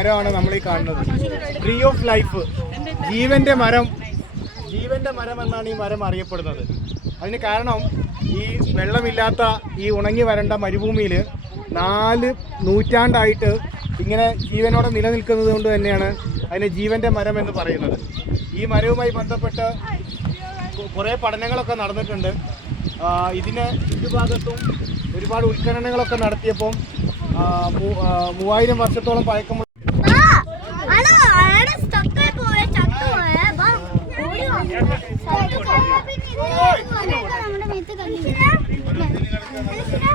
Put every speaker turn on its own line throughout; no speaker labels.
മരമാണ് നമ്മൾ ഈ കാണുന്നത്. ട്രീ ഓഫ് ലൈഫ് ജീവന്റെ മരം. ജീവന്റെ മരം എന്നാണ് ഈ മരം അറിയപ്പെടുന്നത്. അതിന് കാരണം ഈ വെള്ളമില്ലാത്ത ഈ ഉണങ്ങി വരണ്ട മരുഭൂമിയിൽ നാല് നൂറ്റാണ്ടായിട്ട് ഇങ്ങനെ ജീവനോടെ നിലനിൽക്കുന്നത് കൊണ്ട് തന്നെയാണ് അതിന് ജീവന്റെ മരം എന്ന് പറയുന്നത്. ഈ മരവുമായി ബന്ധപ്പെട്ട് കുറേ പഠനങ്ങളൊക്കെ നടന്നിട്ടുണ്ട്. ഇതിന് ചുറ്റുഭാഗത്തും ഒരുപാട് ഉത്ഖനനങ്ങളൊക്കെ നടത്തിയപ്പം മൂവായിരം വർഷത്തോളം പഴക്കമുള്ള
Let's go.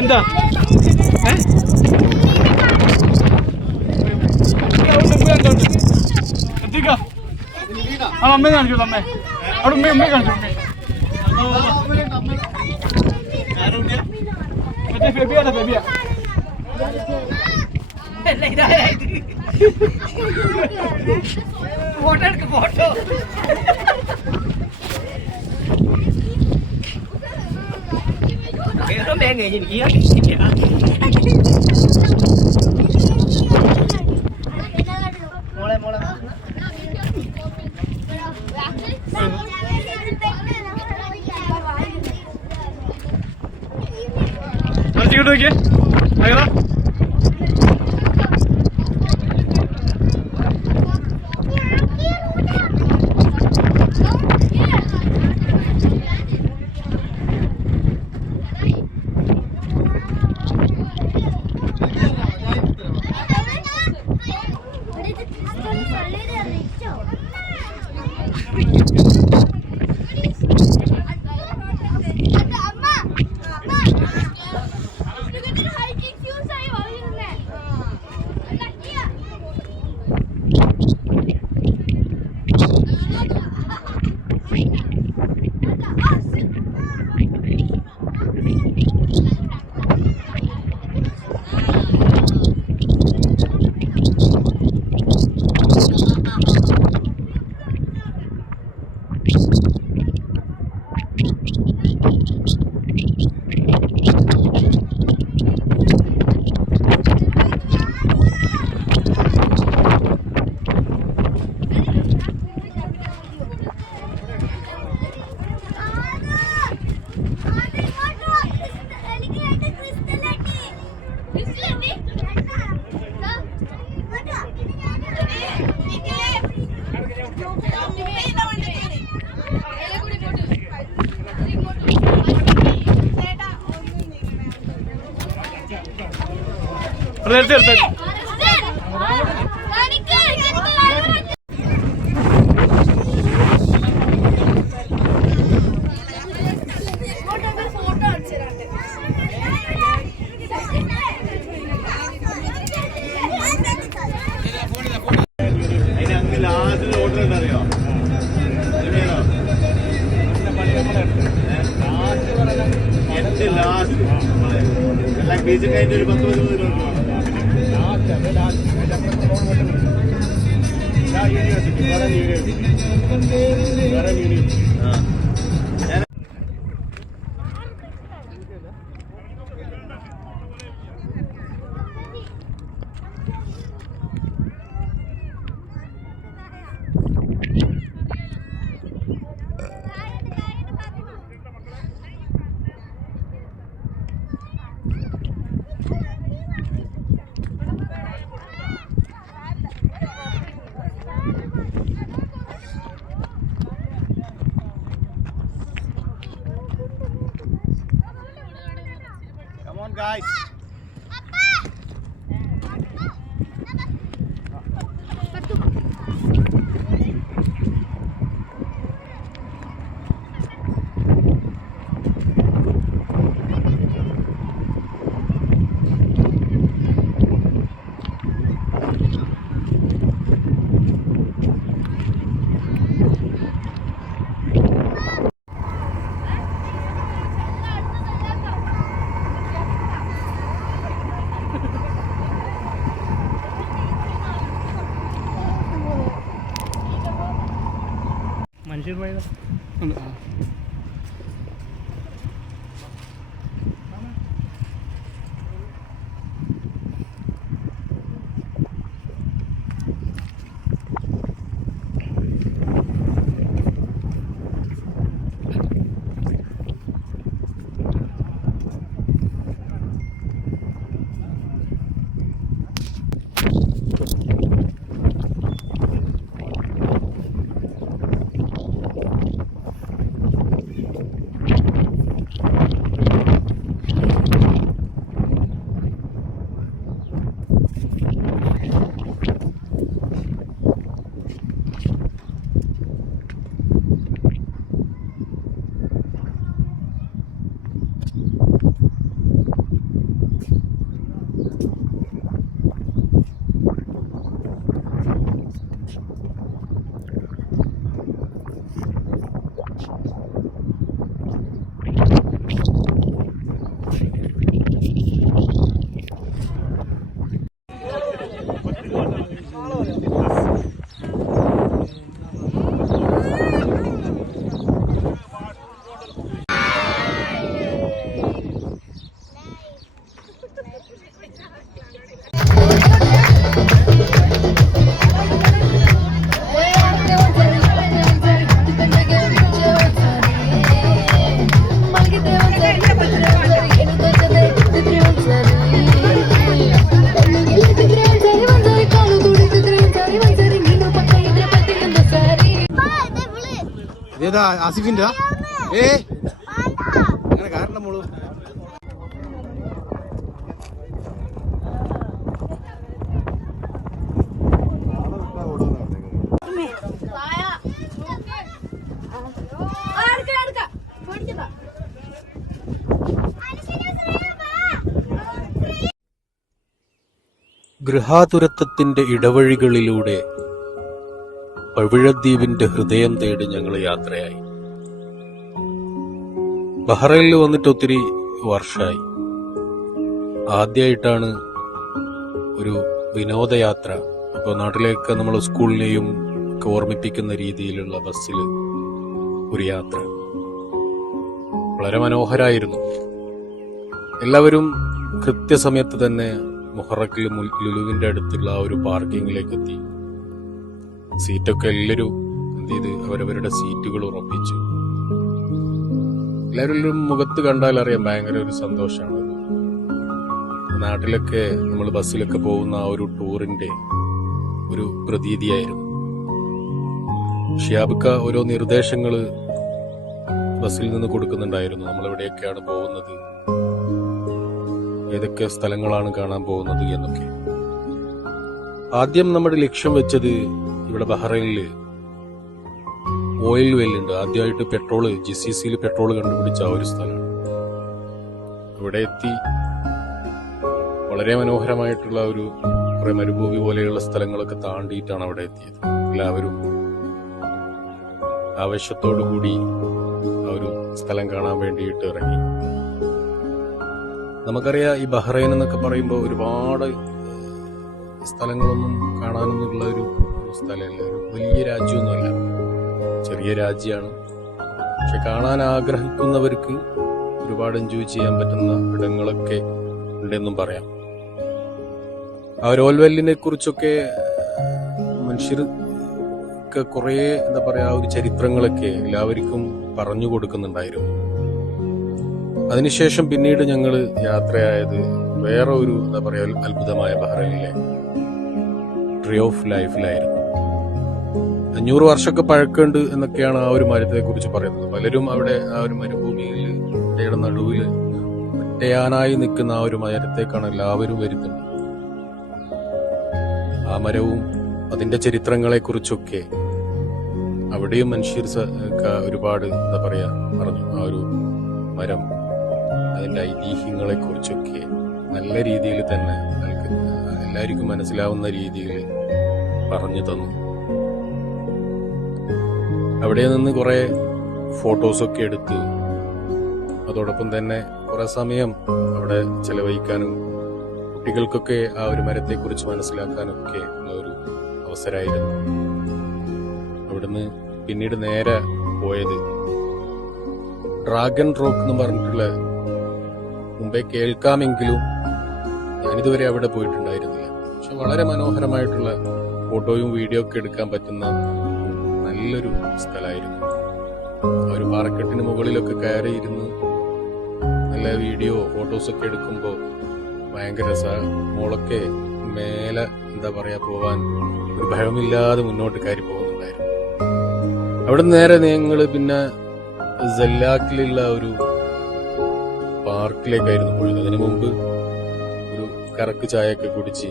എന്താ ഏ? എത്തിക്ക. ആ അമ്മയെ കാണിച്ചു അമ്മേ അവിടെ ഉമ്മ ഉമ്മയെ കാണിച്ചു ഉമ്മയെ മറ്റേ ഫെബിയാടാ ഫെബിയ
ഫോട്ടോ എടുക്ക് ഫോട്ടോ വേറെ മേങ്ങ എനിക്ക്
ഇങ്ങോട്ട് നോക്കിയേ. അയറാ എടുത്ത് എടുത്ത് അതിന്
యూనిట్
ഇതേതാ ആസിഫിന്റെ? ഏ അങ്ങനെ കാരണം മോളു.
ഗൃഹാതുരത്വത്തിന്റെ ഇടവഴികളിലൂടെ പവിഴദ്വീപിന്റെ ഹൃദയം തേടി ഞങ്ങൾ യാത്രയായി. ബഹ്റൈനിൽ വന്നിട്ട് ഒത്തിരി വർഷമായി ആദ്യമായിട്ടാണ് ഒരു വിനോദയാത്ര. ഇപ്പോൾ നാട്ടിലേക്ക് നമ്മൾ സ്കൂളിനെയും ഒക്കെ ഓർമ്മിപ്പിക്കുന്ന രീതിയിലുള്ള ബസ്സിൽ ഒരു യാത്ര. വളരെ മനോഹരായിരുന്നു. എല്ലാവരും കൃത്യസമയത്ത് തന്നെ മുഹറക്കിൽ ലുലുവിന്റെ അടുത്തുള്ള ആ ഒരു പാർക്കിങ്ങിലേക്ക് എത്തി. സീറ്റൊക്കെ എല്ലാവരും എന്ത് ചെയ്ത് അവരവരുടെ സീറ്റുകൾ ഉറപ്പിച്ചു. എല്ലാവരും മുഖത്ത് കണ്ടാൽ അറിയാം ഭയങ്കര ഒരു സന്തോഷമാണ്. നാട്ടിലൊക്കെ നമ്മൾ ബസ്സിലൊക്കെ പോകുന്ന ആ ഒരു ടൂറിന്റെ ഒരു പ്രതീതിയായിരുന്നു. ഷിയാബിക്ക ഓരോ നിർദ്ദേശങ്ങൾ ബസ്സിൽ നിന്ന് കൊടുക്കുന്നുണ്ടായിരുന്നു. നമ്മൾ എവിടെയൊക്കെയാണ് പോകുന്നത്? ഏതൊക്കെ സ്ഥലങ്ങളാണ് കാണാൻ പോകുന്നത് എന്നൊക്കെ. ആദ്യം നമ്മുടെ ലക്ഷ്യം വെച്ചത് ഇവിടെ ബഹ്റൈനിൽ ഓയിൽ വെല്ലുണ്ട് ആദ്യമായിട്ട് പെട്രോൾ ജി സി സിയിൽ പെട്രോൾ കണ്ടുപിടിച്ച ഒരു സ്ഥലമാണ് ഇവിടെ എത്തി. വളരെ മനോഹരമായിട്ടുള്ള ഒരു കുറെ മരുഭൂമി പോലെയുള്ള സ്ഥലങ്ങളൊക്കെ താണ്ടിയിട്ടാണ് അവിടെ എത്തിയത്. എല്ലാവരും ആവശ്യത്തോടു കൂടി ആ ഒരു സ്ഥലം കാണാൻ വേണ്ടിയിട്ട് ഇറങ്ങി. നമുക്കറിയാം ഈ ബഹ്റൈൻ എന്നൊക്കെ പറയുമ്പോൾ ഒരുപാട് സ്ഥലങ്ങളൊന്നും കാണാനൊന്നുള്ള ഒരു ഒരു സ്ഥലമല്ല. ഒരു വലിയ രാജ്യമൊന്നുമല്ല. ചെറിയ രാജ്യമാണ്. പക്ഷെ കാണാൻ ആഗ്രഹിക്കുന്നവർക്ക് ഒരുപാട് എൻജോയ് ചെയ്യാൻ പറ്റുന്ന ഇടങ്ങളൊക്കെ ഉണ്ടെന്നും പറയാം. ആ ഓൽവെല്ലിനെ കുറിച്ചൊക്കെ മനുഷ്യർക്ക് കുറെ എന്താ പറയാ ഒരു ചരിത്രങ്ങളൊക്കെ എല്ലാവർക്കും പറഞ്ഞു കൊടുക്കുന്നുണ്ടായിരുന്നു. അതിനുശേഷം പിന്നീട് ഞങ്ങൾ യാത്രയായത് വേറെ ഒരു എന്താ പറയാ അത്ഭുതമായ ബഹ്റൈനിലെ ട്രീ ഓഫ് ലൈഫിലായിരുന്നു അഞ്ഞൂറ് വർഷമൊക്കെ പഴക്കമുണ്ട് എന്നൊക്കെയാണ് ആ ഒരു മരത്തെ കുറിച്ച് പറയുന്നത്. പലരും അവിടെ ആ ഒരു മരുഭൂമിയിൽ ഇന്ത്യയുടെ നടുവിൽ ഒറ്റ ഒറ്റയാനായി നിൽക്കുന്ന ആ ഒരു മരത്തേക്കാണ് എല്ലാവരും വരുന്നത്. ആ മരവും അതിന്റെ ചരിത്രങ്ങളെ കുറിച്ചൊക്കെ അവിടെയും മനുഷ്യർ ഒരുപാട് എന്താ പറയാ പറഞ്ഞു. ആ ഒരു മരം അതിന്റെ ഐതിഹ്യങ്ങളെ കുറിച്ചൊക്കെ നല്ല രീതിയിൽ തന്നെ എല്ലാവർക്കും മനസ്സിലാവുന്ന രീതിയിൽ പറഞ്ഞു തന്നു. അവിടെ നിന്ന് കുറെ ഫോട്ടോസൊക്കെ എടുത്ത് അതോടൊപ്പം തന്നെ കുറെ സമയം അവിടെ ചെലവഴിക്കാനും കുട്ടികൾക്കൊക്കെ ആ ഒരു മരത്തെക്കുറിച്ച് മനസ്സിലാക്കാനൊക്കെ ഉള്ള ഒരു അവസരമായിരുന്നു. അവിടുന്ന് പിന്നീട് നേരെ പോയത് ഡ്രാഗൺ റോക്ക് എന്ന് പറഞ്ഞിട്ടുള്ള മുമ്പേ കേൾക്കാമെങ്കിലും ഞാനിതുവരെ അവിടെ പോയിട്ടുണ്ടായിരുന്നില്ല. പക്ഷെ വളരെ മനോഹരമായിട്ടുള്ള ഫോട്ടോയും വീഡിയോ ഒക്കെ എടുക്കാൻ പറ്റുന്ന നല്ലൊരു സ്ഥലമായിരുന്നു. ആ ഒരു പാറക്കെട്ടിന് മുകളിലൊക്കെ കയറിയിരുന്ന് നല്ല വീഡിയോ ഫോട്ടോസ് ഒക്കെ എടുക്കുമ്പോൾ ഭയങ്കര രസമാണ് മോളൊക്കെ മേലെ എന്താ പറയാ പോവാൻ ഒരു ഭയമില്ലാതെ മുന്നോട്ട് കയറി പോകുന്നുണ്ടായിരുന്നു. അവിടെ നേരെ നിങ്ങൾ പിന്നെ സെല്ലാക്കിലുള്ള ഒരു പാർക്കിലേക്കായിരുന്നു പോയത് അതിനു മുമ്പ് ഒരു കറക്ക് ചായ ഒക്കെ കുടിച്ച്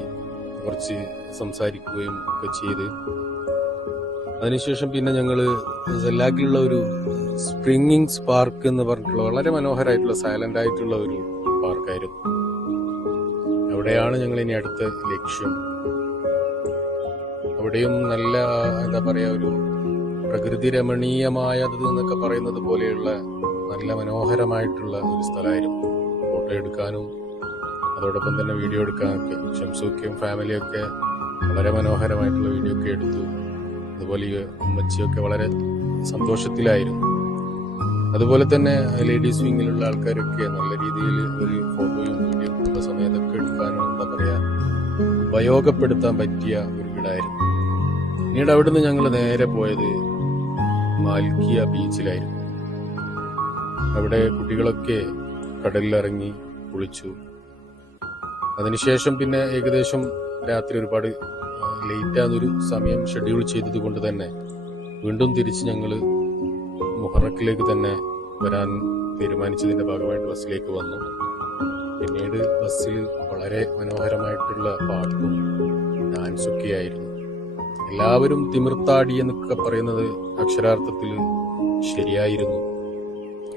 കുറച്ച് സംസാരിക്കുകയും ഒക്കെ ചെയ്ത് അതിനുശേഷം പിന്നെ ഞങ്ങൾ സെല്ലാക്കിലുള്ള ഒരു സ്പ്രിംഗിങ്സ് പാർക്ക് എന്ന് പറഞ്ഞിട്ടുള്ള വളരെ മനോഹരമായിട്ടുള്ള സൈലന്റ് ആയിട്ടുള്ള ഒരു പാർക്കായിരുന്നു. അവിടെയാണ് ഞങ്ങൾ ഇനി അടുത്ത ലക്ഷ്യം. അവിടെയും നല്ല എന്താ പറയാ ഒരു പ്രകൃതി രമണീയമായത് എന്നൊക്കെ പറയുന്നത് പോലെയുള്ള നല്ല മനോഹരമായിട്ടുള്ള ഒരു സ്ഥലമായിരുന്നു. ഫോട്ടോ എടുക്കാനും അതോടൊപ്പം തന്നെ വീഡിയോ എടുക്കാനൊക്കെ. ഷംസൂക്കയും ഫാമിലിയൊക്കെ വളരെ മനോഹരമായിട്ടുള്ള വീഡിയോ ഒക്കെ എടുത്തു. അതുപോലെ ഈ ഉമ്മച്ചിയൊക്കെ വളരെ സന്തോഷത്തിലായിരുന്നു. അതുപോലെ തന്നെ ലേഡീസ് വിങ്ങിലുള്ള ആൾക്കാരൊക്കെ നല്ല രീതിയിൽ ഒരു ഫോട്ടോയും വീഡിയോ എടുക്കുന്ന സമയത്തൊക്കെ എടുക്കാനും എന്താ പറയാ ഉപയോഗപ്പെടുത്താൻ പറ്റിയ ഒരു വീടായിരുന്നു. പിന്നീട് അവിടുന്ന് ഞങ്ങൾ നേരെ പോയത് മാൽക്കിയ ബീച്ചിലായിരുന്നു. അവിടെ കുട്ടികളൊക്കെ കടലിലിറങ്ങി കുളിച്ചു. അതിനുശേഷം പിന്നെ ഏകദേശം രാത്രി ഒരുപാട് ലേറ്റ് ആകുന്നൊരു സമയം ഷെഡ്യൂൾ ചെയ്തത് കൊണ്ട് തന്നെ വീണ്ടും തിരിച്ച് ഞങ്ങൾ മുഹറക്കിലേക്ക് തന്നെ വരാൻ തീരുമാനിച്ചതിന്റെ ഭാഗമായിട്ട് ബസ്സിലേക്ക് വന്നു. പിന്നീട് ബസ്സിൽ വളരെ മനോഹരമായിട്ടുള്ള പാട്ടും ഡാൻസൊക്കെ ആയിരുന്നു. എല്ലാവരും തിമിർത്താടി എന്നൊക്കെ പറയുന്നത് അക്ഷരാർത്ഥത്തിൽ ശരിയായിരുന്നു.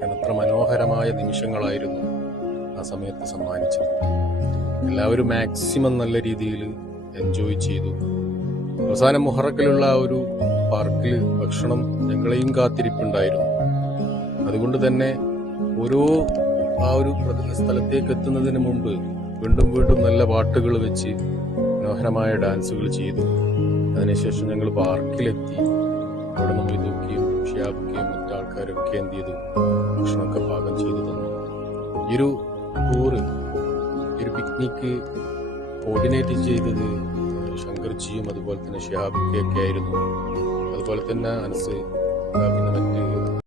അത്ര മനോഹരമായ നിമിഷങ്ങളായിരുന്നു ആ സമയത്ത് സമ്മാനിച്ചത്. എല്ലാവരും മാക്സിമം നല്ല രീതിയിൽ എൻജോയ് ചെയ്തു. അവസാനം മുഹറക്കിലുള്ള ഒരു പാർക്കിൽ ഭക്ഷണം ഞങ്ങളെയും കാത്തിരിപ്പുണ്ടായിരുന്നു. അതുകൊണ്ട് തന്നെ ഓരോ ആ ഒരു സ്ഥലത്തേക്ക് എത്തുന്നതിന് മുമ്പ് വീണ്ടും വീണ്ടും നല്ല പാട്ടുകൾ വെച്ച് മനോഹരമായ ഡാൻസുകൾ ചെയ്തു. അതിനുശേഷം ഞങ്ങൾ പാർക്കിലെത്തി. അവിടെ നമ്മൾ ഇതൊക്കെയും ഷിയാബുക്കയും മറ്റു ആൾക്കാരൊക്കെ എന്ത് ചെയ്തു? ഭക്ഷണമൊക്കെ പാകം ചെയ്തു തന്നു. ഈ ഒരു ടൂറ് ഒരു പിക്നിക്ക് കോർഡിനേറ്റ് ചെയ്തത് ശങ്കർജിയും അതുപോലെ തന്നെ ഷിഹാബുക്കയൊക്കെ ആയിരുന്നു. അതുപോലെ തന്നെ അനസ് പിന്നെ